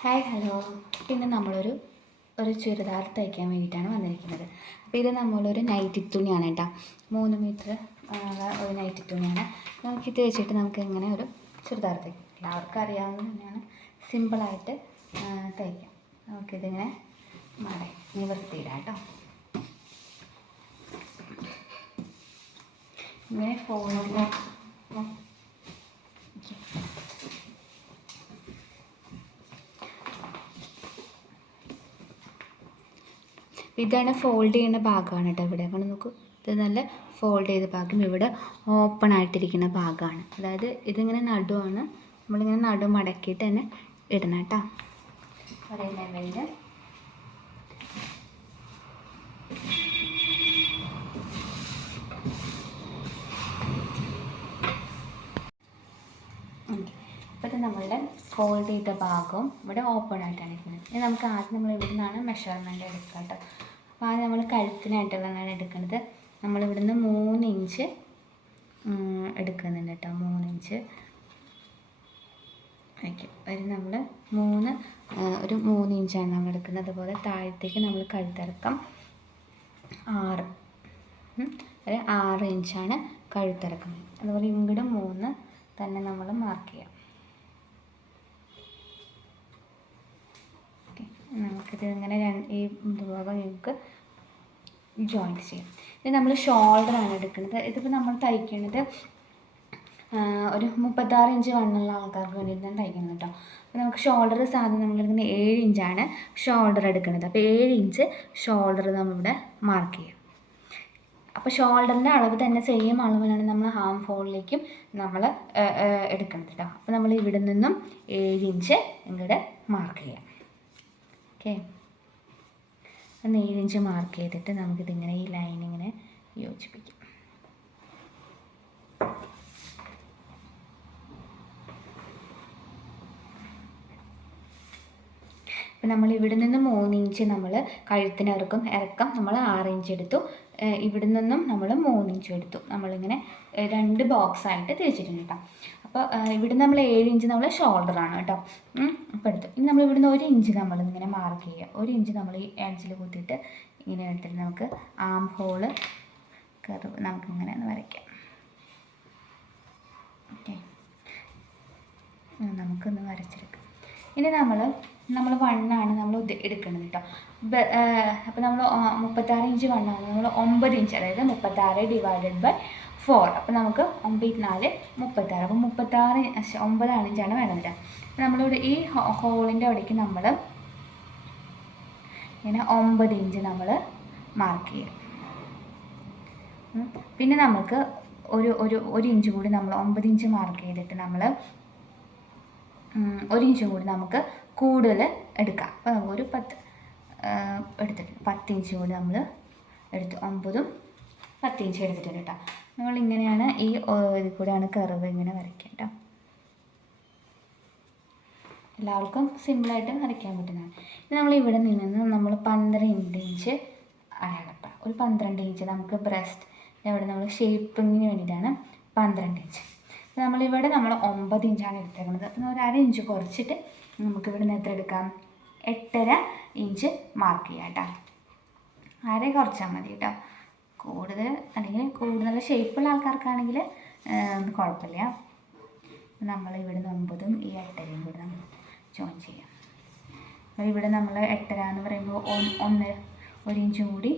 Hi hello. ഇന്ന് ഒരു ചുരിദാർ തയ്ക്കാൻ വേണ്ടിയിട്ടാണ് വന്നിരിക്കുന്നത്. അപ്പോൾ ഇത് നമ്മളൊരു നൈറ്റി തുണിയാണ് കേട്ടോ. 3 മീറ്റർ ഒരു നൈറ്റി തുണിയാണ്. നമുക്കിത് വെച്ചിട്ട് നമുക്ക് എങ്ങനെ ഒരു ചുരിദാർ തയ്ക്കാം. എല്ലാവർക്കും അറിയാവുന്ന തന്നെയാണ്, സിമ്പിളായിട്ട് തയ്ക്കാം. നമുക്കിതിങ്ങനെ നിവർത്തിയിടാം കേട്ടോ. ഇങ്ങനെ ഫോൾഡ് ഇതാണ് ഫോൾഡ് ചെയ്യുന്ന ഭാഗമാണ് കേട്ടോ. ഇവിടെ കൊണ്ട് നോക്കൂ, ഇത് നല്ല ഫോൾഡ് ചെയ്ത ഭാഗം ഇവിടെ ഓപ്പൺ ആയിട്ടിരിക്കുന്ന ഭാഗമാണ്. അതായത് ഇതിങ്ങനെ നടുവാണ്, നമ്മളിങ്ങനെ നടു മടക്കിയിട്ട് തന്നെ ഇടണം കേട്ടോ. ഒരേ ലെവലിൽ ഇപ്പോൾ ഇത് നമ്മളുടെ ഫോൾഡ് ചെയ്ത ഭാഗവും ഇവിടെ ഓപ്പൺ ആയിട്ടാണ് ഇരിക്കുന്നത്. ഇനി നമുക്ക് ആദ്യം നമ്മൾ ഇവിടെ നിന്നാണ് മെഷർമെൻറ്റ് എടുക്കുക കേട്ടോ. അപ്പോൾ ആദ്യം നമ്മൾ കഴുത്തിനായിട്ടുള്ളതാണ് എടുക്കുന്നത്. നമ്മളിവിടുന്ന് 3 ഇഞ്ച് എടുക്കുന്നുണ്ട് കേട്ടോ. 3 ഇഞ്ച് വയ്ക്കും. നമ്മൾ ഒരു 3 ഇഞ്ചാണ് നമ്മൾ എടുക്കുന്നത്. അതുപോലെ താഴത്തേക്ക് നമ്മൾ കഴുത്തിറക്കം 6 ഇഞ്ചാണ് കഴുത്തിറക്കം. അതുപോലെ ഇങ്ങോട്ട് 3 തന്നെ നമ്മൾ മാർക്ക് ചെയ്യാം. നമുക്കിത് ഇങ്ങനെ ഈ ഭാഗം നമുക്ക് ജോയിൻറ്റ് ചെയ്യാം. ഇത് നമ്മൾ ഷോൾഡറാണ് എടുക്കുന്നത്. ഇതിപ്പോൾ നമ്മൾ തയ്ക്കുന്നത് ഒരു 36 ഇഞ്ച് വണ്ണുള്ള ആൾക്കാർക്ക് വേണ്ടിയിട്ടാണ് തയ്ക്കുന്നത് കേട്ടോ. അപ്പോൾ നമുക്ക് ഷോൾഡർ സാധനം നമ്മളെടുക്കുന്നത് 7 ഇഞ്ചാണ് ഷോൾഡർ എടുക്കുന്നത്. അപ്പോൾ 7 ഇഞ്ച് ഷോൾഡർ നമ്മളിവിടെ മാർക്ക് ചെയ്യാം. അപ്പോൾ ഷോൾഡറിൻ്റെ അളവ് തന്നെ സെയിം അളവിനാണ് നമ്മൾ ഹാം ഹോളിലേക്കും നമ്മൾ എടുക്കുന്നത് കേട്ടോ. അപ്പോൾ നമ്മൾ ഇവിടെ നിന്നും 7 ഇഞ്ച് ഇങ്ങോട്ട് മാർക്ക് ചെയ്യാം. ഓക്കെ, 7 ഇഞ്ച് മാർക്ക് ചെയ്തിട്ട് നമുക്കിതിങ്ങനെ ഈ ലൈൻ ഇങ്ങനെ യോജിപ്പിക്കാം. അപ്പോൾ നമ്മൾ ഇവിടെ നിന്ന് 3 ഇഞ്ച് നമ്മൾ കഴുത്തിനിറക്കം നമ്മൾ 6 ഇഞ്ച് എടുത്തു. ഇവിടെ നിന്നും നമ്മൾ 3 ഇഞ്ച് എടുത്തു. നമ്മളിങ്ങനെ 2 ബോക്സായിട്ട് തിരിച്ചിട്ടുണ്ട് കേട്ടോ. അപ്പോൾ ഇവിടെ നമ്മൾ 7 ഇഞ്ച് നമ്മൾ ഷോൾഡറാണ് കേട്ടോ. അപ്പോൾ എടുത്തു. ഇനി നമ്മൾ ഇവിടുന്ന് 1 ഇഞ്ച് നമ്മളിങ്ങനെ മാർക്ക് ചെയ്യുക. 1 ഇഞ്ച് നമ്മൾ ഈ എഡ്ജിൽ കുത്തിയിട്ട് ഇങ്ങനെ എടുത്തിട്ട് നമുക്ക് ആം ഹോള് കർവ് നമുക്കിങ്ങനെ ഒന്ന് വരയ്ക്കാം. ഓക്കെ, നമുക്കൊന്ന് വരച്ചെടുക്കാം. ഇനി നമ്മൾ വണ്ണാണ് നമ്മൾ എടുക്കുന്നത് കേട്ടോ. അപ്പോൾ നമ്മൾ 36 ഇഞ്ച് വണ്ണാണ്, നമ്മൾ 9 ഇഞ്ച്, അതായത് 36 ഡിവൈഡഡ് ബൈ 4. അപ്പോൾ നമുക്ക് 9 4 36. അപ്പോൾ 9 ഇഞ്ചാണ് വേണ്ടത് കേട്ടോ. അപ്പോൾ നമ്മളിവിടെ ഈ ഹോളിൻ്റെ അവിടേക്ക് നമ്മൾ ഇങ്ങനെ 9 ഇഞ്ച് നമ്മൾ മാർക്ക് ചെയ്യും. പിന്നെ നമുക്ക് ഒരു ഇഞ്ച് കൂടി നമ്മൾ 9 ഇഞ്ച് മാർക്ക് ചെയ്തിട്ട് നമ്മൾ 1 ഇഞ്ചും കൂടി നമുക്ക് കൂടുതൽ എടുക്കാം. അപ്പോൾ നമുക്കൊരു 10 എടുത്തിട്ട് 10 ഇഞ്ച് കൂടി നമ്മൾ എടുത്തു. 9ഉം 10 ഇഞ്ച് എടുത്തിട്ടുണ്ട് കേട്ടോ. നമ്മളിങ്ങനെയാണ് ഇതിൽ കൂടെയാണ് കർവ് ഇങ്ങനെ വരയ്ക്കുക കേട്ടോ. എല്ലാവർക്കും സിമ്പിളായിട്ട് വരയ്ക്കാൻ പറ്റുന്നതാണ്. ഇത് നമ്മൾ ഇവിടെ നിന്ന് നമ്മൾ 12 ഇഞ്ച് അടയാളപ്പെടുക. ഒരു 12 ഇഞ്ച് നമുക്ക് ബ്രസ്റ്റ് ഇവിടെ നമ്മൾ ഷേപ്പിങ്ങിന് വേണ്ടിയിട്ടാണ് 12 ഇഞ്ച്. നമ്മളിവിടെ 9 ഇഞ്ചാണ് എടുത്തേക്കുന്നത്. അപ്പോൾ ഒരു 1/2 ഇഞ്ച് കുറച്ചിട്ട് നമുക്കിവിടെ നിന്ന് എത്ര എടുക്കാം? 8.5 ഇഞ്ച് മാർക്ക് ചെയ്യാം കേട്ടോ. 1/2 കുറച്ചാൽ മതി കേട്ടോ. കൂടുതൽ ഷേപ്പുള്ള ആൾക്കാർക്കാണെങ്കിൽ കുഴപ്പമില്ല. നമ്മളിവിടെ 9ഉം ഈ 8.5യും കൂടി നമ്മൾ ജോയിൻ ചെയ്യാം. അപ്പോൾ ഇവിടെ നമ്മൾ 8.5 എന്ന് പറയുമ്പോൾ 1 ഇഞ്ചും കൂടി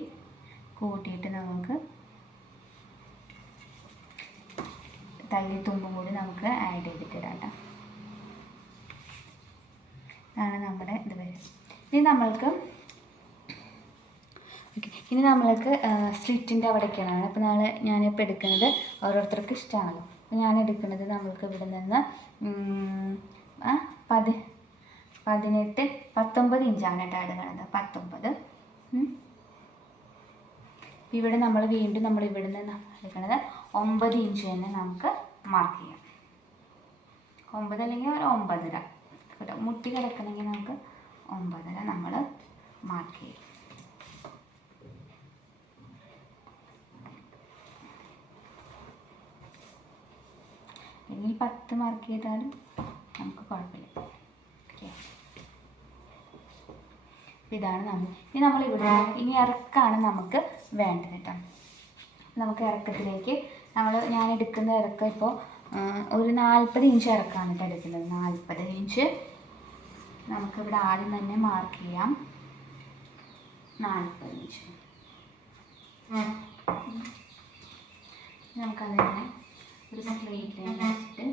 കൂട്ടിയിട്ട് നമുക്ക് തയ്യൽ തുമ്പും കൂടി നമുക്ക് ആഡ് ചെയ്തിട്ടിടാം കേട്ടോ. ഇതാണ് നമ്മുടെ ഇത് വരും. ഇനി നമ്മൾക്ക് സ്ലിറ്റിൻ്റെ അവിടേക്കാണ്. അപ്പോൾ ഞാനിപ്പോൾ എടുക്കുന്നത് ഓരോരുത്തർക്ക് ഇഷ്ടമാണല്ലോ. അപ്പോൾ ഞാൻ എടുക്കുന്നത് നമ്മൾക്ക് ഇവിടെ നിന്ന് 19 ഇഞ്ചാണ് കേട്ടോ എടുക്കുന്നത്. 19. ഇവിടെ നമ്മൾ വീണ്ടും ഇവിടെ നിന്ന് എടുക്കുന്നത് 9 ഇഞ്ച് തന്നെ നമുക്ക് മാർക്ക് ചെയ്യാം. 9 അല്ലെങ്കിൽ ഒരു 9.5 കേട്ടോ. മുട്ടി കിടക്കണമെങ്കിൽ നമുക്ക് 9.5 നമ്മൾ മാർക്ക് ചെയ്യും. അല്ലെങ്കിൽ 10 മാർക്ക് ചെയ്താലും നമുക്ക് കുഴപ്പമില്ല. ഓക്കെ, ഇതാണ് നമ്മൾ ഇനി നമ്മളിവിടെ ഇനി ഇറക്കാണ് നമുക്ക് വേണ്ടത് കേട്ടോ. നമുക്ക് ഇറക്കത്തിലേക്ക് ഞാൻ എടുക്കുന്ന ഇറക്കം ഇപ്പോൾ ഒരു 40 ഇഞ്ച് ഇറക്കാണ് കേട്ടോ എടുക്കുന്നത്. 40 ഇഞ്ച് നമുക്കിവിടെ ആദ്യം തന്നെ മാർക്ക് ചെയ്യാം. 40 ഇഞ്ച് നമുക്കതിനെ ഒരു സ്ട്രെയിറ്റ് ലൈൻ വെച്ചിട്ട്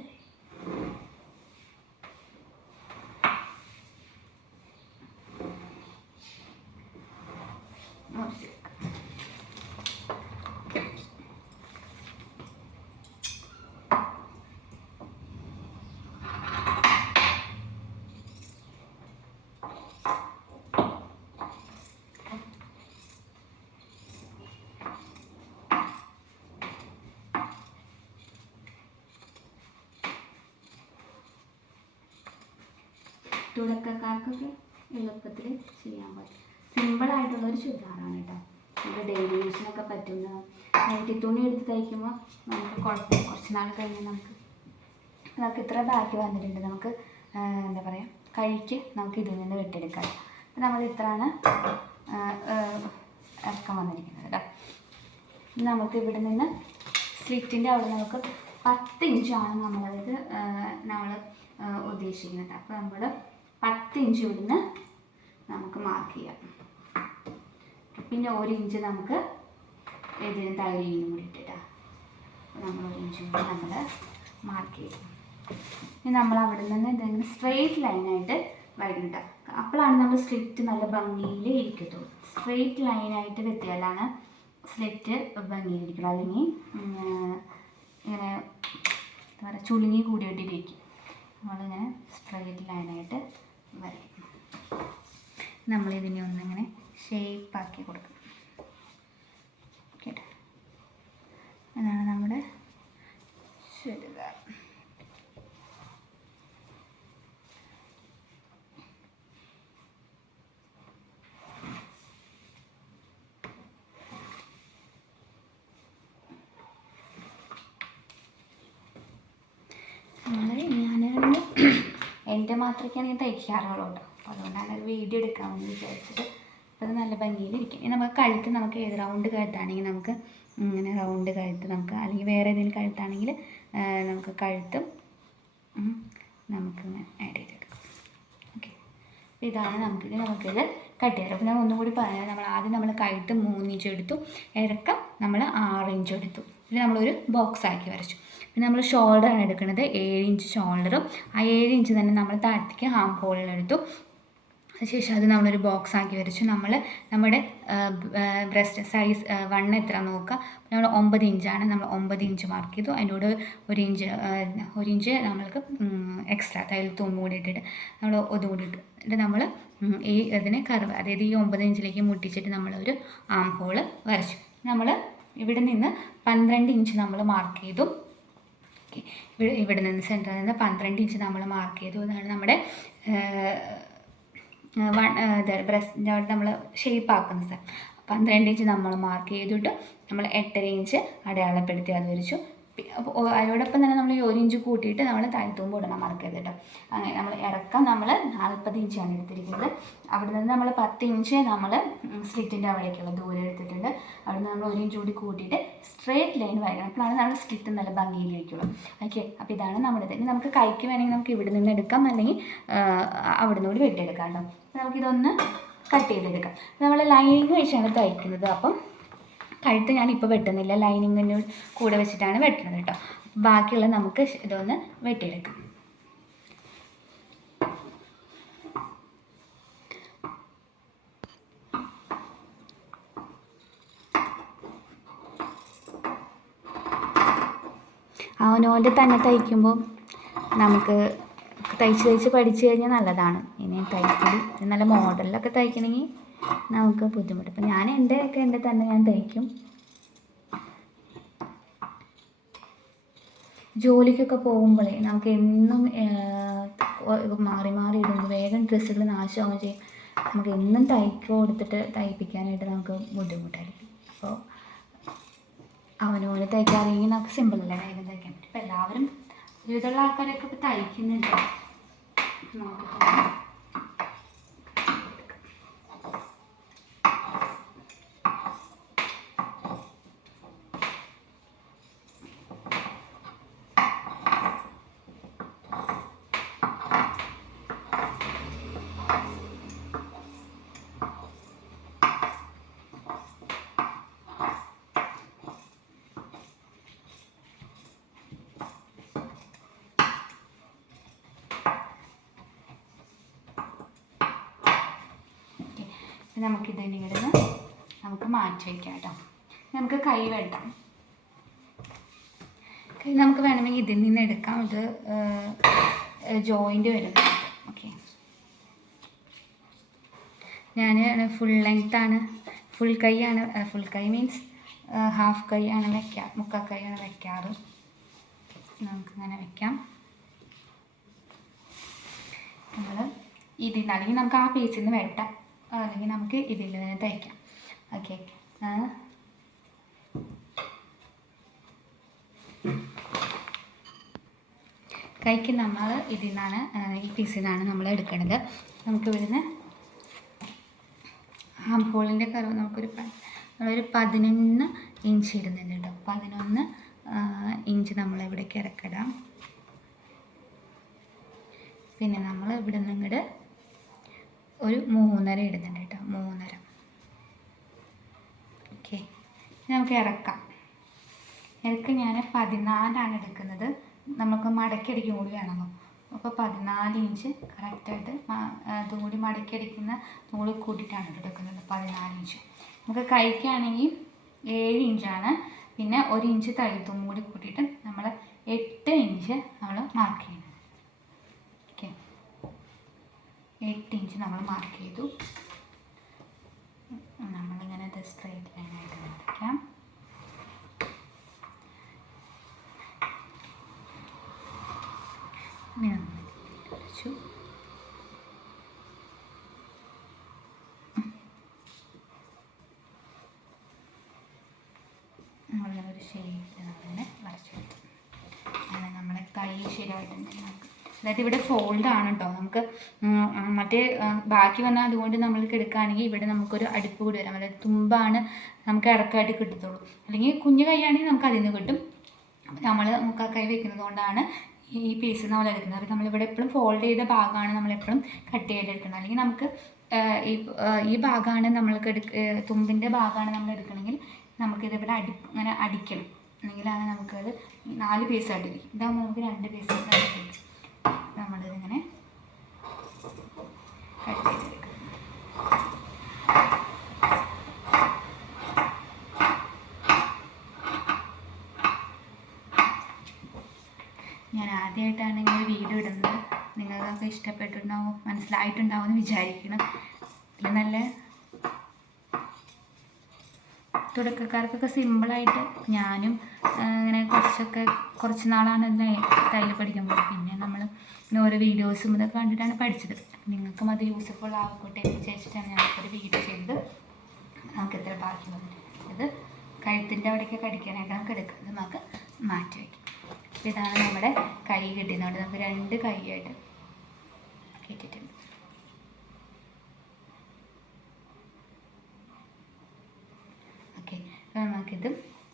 തുടക്കക്കാർക്കൊക്കെ എളുപ്പത്തിൽ ചെയ്യാൻ പറ്റും. സിമ്പിളായിട്ടുള്ളൊരു ചുരിദാറാണ് കേട്ടോ. നമുക്ക് ഡെയിലി യൂസിനൊക്കെ പറ്റുന്ന നൈറ്റി തുണി എടുത്ത് തയ്ക്കുമ്പോൾ നമുക്ക് കുഴപ്പമില്ല. കുറച്ച് നാൾ കഴിഞ്ഞ് നമുക്ക് ഇത്ര ബാക്കി വന്നിട്ടുണ്ട്. നമുക്ക് എന്താ പറയുക, കൈക്ക് നമുക്ക് ഇതിൽ നിന്ന് വെട്ടിയെടുക്കാം. നമ്മൾ ഇത്രയാണ് ഇറക്കം വന്നിരിക്കുന്നത് കേട്ടോ. നമുക്ക് ഇവിടെ നിന്ന് സ്ലിറ്റിൻ്റെ അവിടെ നമുക്ക് 10 ഇഞ്ചാണ് നമ്മൾ ഉദ്ദേശിക്കുന്നത്. അപ്പോൾ നമ്മൾ 10 ഇഞ്ച് ഇവിടുന്ന് നമുക്ക് മാർക്ക് ചെയ്യാം. പിന്നെ 1 ഇഞ്ച് നമുക്ക് ഇതിന് തയ്യലിനും കൂടി ഇട്ടിട്ടാണ്. നമ്മൾ 1 ഇഞ്ച് കൂടി നമ്മൾ മാർക്ക് ചെയ്യും. ഇനി നമ്മൾ അവിടെ നിന്ന് എന്തെങ്കിലും സ്ട്രെയിറ്റ് ലൈനായിട്ട് വരണ്ട. അപ്പോഴാണ് നമ്മൾ സ്ലിറ്റ് നല്ല ഭംഗിയിൽ ഇരിക്കത്തുള്ളൂ. സ്ട്രെയിറ്റ് ലൈനായിട്ട് വെട്ടിയാലാണ് സ്ലിറ്റ് ഭംഗിയിലിരിക്കണം. അല്ലെങ്കിൽ ഇങ്ങനെ എന്താ പറയുക, ചുളുങ്ങി കൂടിയിട്ടിരിക്കും. നമ്മളിങ്ങനെ സ്ട്രെയിറ്റ് ലൈനായിട്ട് വരയ്ക്കും. നമ്മളിതിനെ ഒന്നിങ്ങനെ ഷേപ്പാക്കി കൊടുക്കും കേട്ടോ. അതാണ് നമ്മുടെ ചുരിദാർ. ഞാനാണെങ്കിൽ എൻ്റെ മാത്രമൊക്കെയാണ് ഞാൻ തയ്ക്കാറുള്ളൂ കേട്ടോ. അപ്പോൾ അതുകൊണ്ടാണ് ഒരു വീഡിയോ എടുക്കാമെന്ന് വിചാരിച്ചത്. അപ്പോൾ അത് നല്ല ഭംഗിയിലിരിക്കും. ഇനി നമുക്ക് കഴുത്ത് നമുക്ക് ഏത് റൗണ്ട് കഴുത്താണെങ്കിൽ നമുക്ക് ഇങ്ങനെ റൗണ്ട് കഴുത്ത് നമുക്ക്, അല്ലെങ്കിൽ വേറെ ഏതെങ്കിലും കഴുത്താണെങ്കിൽ നമുക്ക് കഴുത്തും നമുക്കിങ്ങനെ ആഡ് ചെയ്തെടുക്കാം. ഓക്കെ, അപ്പോൾ ഇതാണ് നമുക്കിത് കട്ട് ചെയ്യാം. അപ്പോൾ ഞാൻ ഒന്നും കൂടി പറയാം. നമ്മൾ കഴുത്ത് 3 ഇഞ്ച് എടുത്തു, ഇറക്കം നമ്മൾ 6 ഇഞ്ച് എടുത്തു. പിന്നെ നമ്മളൊരു ബോക്സ് ആക്കി വരച്ചു. പിന്നെ നമ്മൾ ഷോൾഡറാണ് എടുക്കുന്നത്. 7 ഇഞ്ച് ഷോൾഡറും ആ 7 ഇഞ്ച് തന്നെ നമ്മൾ താഴത്തേക്ക് ഹാം ഹോളിലെടുത്തു. അതിനുശേഷം അത് നമ്മളൊരു ബോക്സ് ആക്കി വരച്ചു. നമ്മുടെ ബ്രസ്റ്റ് സൈസ് വണ്ണം എത്ര നോക്കുക. നമ്മൾ 9 ഇഞ്ചാണ്. നമ്മൾ 9 ഇഞ്ച് മാർക്ക് ചെയ്തു. അതിനോട് 1 ഇഞ്ച് നമ്മൾക്ക് എക്സ്ട്രാ തയ്യൽ തുമ്പ് കൂടി ഇട്ടിട്ട് നമ്മൾ ഒതുകൂടി ഇട്ടു. എന്നിട്ട് നമ്മൾ ഇതിനെ കർവ്, അതായത് ഈ 9 ഇഞ്ചിലേക്ക് മുട്ടിച്ചിട്ട് നമ്മളൊരു ആം ഹോള് വരച്ചു. നമ്മൾ ഇവിടെ നിന്ന് 12 ഇഞ്ച് നമ്മൾ മാർക്ക് ചെയ്തു. ഇവിടെ നിന്ന് സെൻറ്ററിൽ നിന്ന് 12 ഇഞ്ച് നമ്മൾ മാർക്ക് ചെയ്തു. അതാണ് നമ്മുടെ ബ്രസ്റ്റിൻ്റെ അവിടെ നമ്മൾ ഷേപ്പ് ആക്കുന്ന സ്ഥലം. 12 ഇഞ്ച് നമ്മൾ മാർക്ക് ചെയ്തിട്ട് നമ്മൾ 8.5 ഇഞ്ച് അടയാളപ്പെടുത്തി അത് വരച്ചു. അപ്പോൾ അതിനോടൊപ്പം തന്നെ നമ്മൾ 1 ഇഞ്ച് കൂട്ടിയിട്ട് നമ്മൾ താഴ്ത്തുമ്പോൾ ഇടണം, മറക്കരുത് കേട്ടോ. അങ്ങനെ നമ്മൾ ഇറക്കം നമ്മൾ 40 ഇഞ്ചാണ് എടുത്തിരിക്കുന്നത്. അവിടെ നിന്ന് നമ്മൾ 10 ഇഞ്ച് നമ്മൾ സ്ലിറ്റിൻ്റെ അവിടേക്കുള്ള ദൂരം എടുത്തിട്ടുണ്ട്. അവിടെ നിന്ന് നമ്മൾ 1 ഇഞ്ച് കൂടി കൂട്ടിയിട്ട് സ്ട്രേറ്റ് ലൈൻ വരയ്ക്കണം. അപ്പോഴാണ് നമ്മൾ സ്ലിറ്റ് നല്ല ഭംഗിയിലിരിക്കുള്ളൂ. ഓക്കെ, അപ്പോൾ ഇതാണ് നമ്മുടെ ഇനി നമുക്ക് കൈക്ക് വേണമെങ്കിൽ നമുക്ക് ഇവിടെ നിന്ന് എടുക്കാം, അല്ലെങ്കിൽ അവിടെ നിന്ന് കൂടി വെട്ടിയെടുക്കാം കേട്ടോ. അപ്പോൾ നമുക്കിതൊന്ന് കട്ട് ചെയ്തെടുക്കാം. നമ്മൾ ലൈനിങ് വെച്ചാണ് തയ്ക്കുന്നത്. അപ്പം കഴുത്ത് ഞാനിപ്പോൾ വെട്ടുന്നില്ല, ലൈനിങ്ങിന് കൂടെ വെച്ചിട്ടാണ് വെട്ടുന്നത് കേട്ടോ. ബാക്കിയുള്ള നമുക്ക് ഇതൊന്ന് വെട്ടിയെടുക്കാം. അവനോൻ്റെ തന്നെ തയ്ക്കുമ്പോൾ നമുക്ക് തയ്ച്ച് പഠിച്ചു കഴിഞ്ഞാൽ നല്ലതാണ്. ഇനി തയ്ക്കൽ നല്ല മോഡലിലൊക്കെ തയ്ക്കണമെങ്കിൽ നമുക്ക് ബുദ്ധിമുട്ട്. ഇപ്പം ഞാൻ എൻ്റെ തന്നെ ഞാൻ തയ്ക്കും. ജോലിക്കൊക്കെ പോകുമ്പോഴേ നമുക്ക് എന്നും മാറി മാറി ഇടുമ്പോൾ വേഗം ഡ്രസ്സുകൾ നാശമാവുകയും ചെയ്യും. നമുക്ക് എന്നും കൊടുത്തിട്ട് തയ്പ്പിക്കാനായിട്ട് നമുക്ക് ബുദ്ധിമുട്ടായിരിക്കും. അപ്പോൾ അവനോട് തയ്ക്കാറില്ലെങ്കിൽ നമുക്ക് സിമ്പിളല്ലേ വേഗം തയ്ക്കാൻ പറ്റും. ഇപ്പം എല്ലാവരും ഒരുവിധമുള്ള ആൾക്കാരൊക്കെ ഇപ്പോൾ തയ്ക്കുന്നുണ്ട്. നമുക്ക് നമുക്കിതിനെ ഇവിടുന്ന് നമുക്ക് മാറ്റി വയ്ക്കാം കേട്ടോ. നമുക്ക് കൈ വെട്ടാം. കൈ നമുക്ക് വേണമെങ്കിൽ ഇതിൽ നിന്ന് എടുക്കാം. ഇത് ജോയിൻ്റ് വരുന്നത്. ഓക്കെ, ഞാൻ ഫുൾ ലെങ്ത്താണ്, ഫുൾ കൈയാണ്, ഫുൾ കൈ മീൻസ് ഹാഫ് കൈയാണ് വയ്ക്കുക, മുക്കാൽ കൈയാണ് വയ്ക്കാറ്. നമുക്കിങ്ങനെ വയ്ക്കാം. നമ്മൾ ഇതിൽ നിന്ന് അല്ലെങ്കിൽ നമുക്ക് ആ പീസിൽ നിന്ന് വെട്ടാം, അല്ലെങ്കിൽ നമുക്ക് ഇതിൽ നിന്ന് തയ്ക്കാം. ഓക്കെ, കൈക്ക് നമ്മൾ ഇതിൽ നിന്നാണ്, ഈ പീസിൽ നിന്നാണ് നമ്മൾ എടുക്കുന്നത്. നമുക്ക് ഇവിടുന്ന് ആം ഹോളിൻ്റെ കർവ് നമ്മളൊരു 11 ഇഞ്ച് ഇടുന്നുണ്ട് കേട്ടോ. 11 ഇഞ്ച് നമ്മളിവിടേക്ക് ഇറക്കിടാം. പിന്നെ നമ്മൾ ഇവിടെ നിന്ന് ഇങ്ങോട്ട് ഒരു 3.5 ഇടുന്നുണ്ട് കേട്ടോ, 3.5. ഓക്കെ, നമുക്ക് ഇറക്കാം. ഞാൻ 14 എടുക്കുന്നത്. നമുക്ക് മടക്കിയടിക്കും കൂടി വേണമോ, അപ്പോൾ 14 ഇഞ്ച് കറക്റ്റായിട്ട് ഇതും കൂടി മടക്കിയടിക്കുന്ന ഇതും കൂടി കൂട്ടിയിട്ടാണ് എടുക്കുന്നത്. 14 ഇഞ്ച്. നമുക്ക് കൈക്കാണെങ്കിൽ 7 ഇഞ്ചാണ്. പിന്നെ 1 ഇഞ്ച് തയ്യത്തും കൂടി കൂട്ടിയിട്ട് നമ്മൾ 8 ഇഞ്ച് നമ്മൾ മാർക്ക് ചെയ്യണം. ഓക്കെ, 8 ഇഞ്ച് നമ്മൾ മാർക്ക് ചെയ്തു. നമ്മളിങ്ങനെ ഇത് സ്ട്രൈറ്റ് ലൈനായിട്ട് വരയ്ക്കാം. വരച്ചു. നമ്മളിങ്ങനെ ഒരു ഷേപ്പിൽ നമ്മളിങ്ങനെ വരച്ചെടുത്തു. അങ്ങനെ നമ്മുടെ കൈ ശരിയായിട്ടുണ്ട്. അതായത് ഇവിടെ ഫോൾഡാണ് കേട്ടോ. നമുക്ക് മറ്റേ ബാക്കി വന്നാൽ അതുകൊണ്ട് നമ്മൾക്ക് എടുക്കുകയാണെങ്കിൽ ഇവിടെ നമുക്കൊരു അടുപ്പ് കൂടി വരാം. അതായത് തുമ്പാണ് നമുക്ക് ഇറക്കമായിട്ട് കിട്ടത്തുള്ളൂ. അല്ലെങ്കിൽ കുഞ്ഞു കൈയാണെങ്കിൽ നമുക്ക് അതിൽ നിന്ന് കിട്ടും. അപ്പോൾ നമ്മൾ മുക്കാൽ കൈ വയ്ക്കുന്നത് കൊണ്ടാണ് ഈ പീസ് നമ്മൾ എടുക്കുന്നത്. അപ്പോൾ നമ്മളിവിടെ എപ്പോഴും ഫോൾഡ് ചെയ്ത ഭാഗമാണ് നമ്മളെപ്പോഴും കട്ട് ചെയ്തെടുക്കുന്നത്. അല്ലെങ്കിൽ നമുക്ക് ഈ ഭാഗമാണ് നമ്മൾക്ക് തുമ്പിൻ്റെ ഭാഗമാണ് നമ്മൾ എടുക്കണമെങ്കിൽ നമുക്കിതിവിടെ ഇങ്ങനെ അടിക്കണം. എന്നെങ്കിലാണ് നമുക്കത് 4 പീസായിട്ട് ഇരിക്കും. ഇതാകുമ്പോൾ നമുക്ക് 2 പീസായിട്ട് കിട്ടും. നമ്മളിതിങ്ങനെ കട്ട് ചെയ്തെടുക്കും. ഞാൻ ആദ്യമായിട്ടാണ് ഇങ്ങനെ വീഡിയോ ഇടുന്നത്. നിങ്ങൾക്കൊക്കെ ഇഷ്ടപ്പെട്ടിട്ടുണ്ടാവും, മനസ്സിലായിട്ടുണ്ടാവും എന്ന് വിചാരിക്കണം. ഇത് നല്ല തുടക്കക്കാർക്കൊക്കെ സിമ്പിളായിട്ട്, ഞാനും ഇങ്ങനെ കുറച്ച് നാളാണ് തയ്യൽ പഠിക്കാൻ പോയത്. പിന്നെ നമ്മൾ ഇങ്ങനെ ഓരോ വീഡിയോസും ഇതൊക്കെ കണ്ടിട്ടാണ് പഠിച്ചത്. നിങ്ങൾക്കും അത് യൂസ്ഫുൾ ആകട്ടെ എന്ന് വിചാരിച്ചിട്ടാണ് ഞാനൊരു വീഡിയോ ചെയ്തത്. നമുക്ക് എത്ര ബാക്കി വന്നിട്ട് ഇത് കഴുത്തിൻ്റെ അവിടേക്ക് കടിക്കാനായിട്ട് നമുക്ക് എടുക്കുന്നത് നമുക്ക് മാറ്റി വയ്ക്കും. അപ്പോൾ ഇതാണ് നമ്മുടെ കൈ കിട്ടുന്നതുകൊണ്ട് നമുക്ക് 2 കൈയായിട്ട് കിട്ടിയിട്ടുണ്ട്. ഓക്കെ, അപ്പോൾ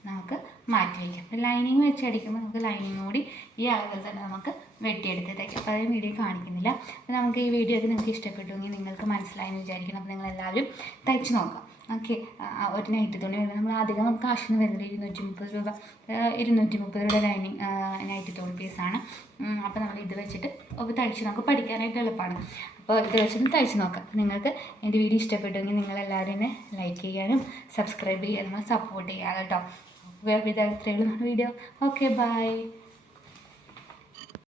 നമുക്ക് മാറ്റി വയ്ക്കാം. അപ്പോൾ ലൈനിങ് വെച്ച് അടിക്കുമ്പോൾ നമുക്ക് ലൈനിങ് കൂടി ഈ അളവിൽ തന്നെ നമുക്ക് വെട്ടിയെടുത്ത് തയ്ക്കാം. അപ്പോൾ അതിന് വീഡിയോ കാണിക്കുന്നില്ല. അപ്പോൾ നമുക്ക് ഈ വീഡിയോ ഒക്കെ നിങ്ങൾക്ക് ഇഷ്ടപ്പെട്ടുവെങ്കിൽ നിങ്ങൾക്ക് മനസ്സിലായെന്ന് വിചാരിക്കണം. അപ്പോൾ നിങ്ങളെല്ലാവരും തയ്ച്ച് നോക്കാം. ഓക്കെ, ഒരു നൈറ്റ് തുണി വരുമ്പോൾ നമ്മൾ അധികം നമുക്ക് കാശിന് വരുന്നത് 230 രൂപ 230 രൂപയുടെ ലൈനിങ് നൈറ്റ് തുണി പീസാണ്. അപ്പോൾ നമ്മൾ ഇത് വെച്ചിട്ട് തയ്ച്ച് നമുക്ക് പഠിക്കാനായിട്ട് എളുപ്പമാണ്. അപ്പോൾ ഇത് വെച്ചിട്ട് തയ്ച്ച് നോക്കാം. നിങ്ങൾക്ക് എൻ്റെ വീഡിയോ ഇഷ്ടപ്പെട്ടുവെങ്കിൽ നിങ്ങളെല്ലാവരും എന്നെ ലൈക്ക് ചെയ്യാനും സബ്സ്ക്രൈബ് ചെയ്യാനും സപ്പോർട്ട് ചെയ്യാം കേട്ടോ. ഇത്രയുള്ള വീഡിയോ. Okay, by.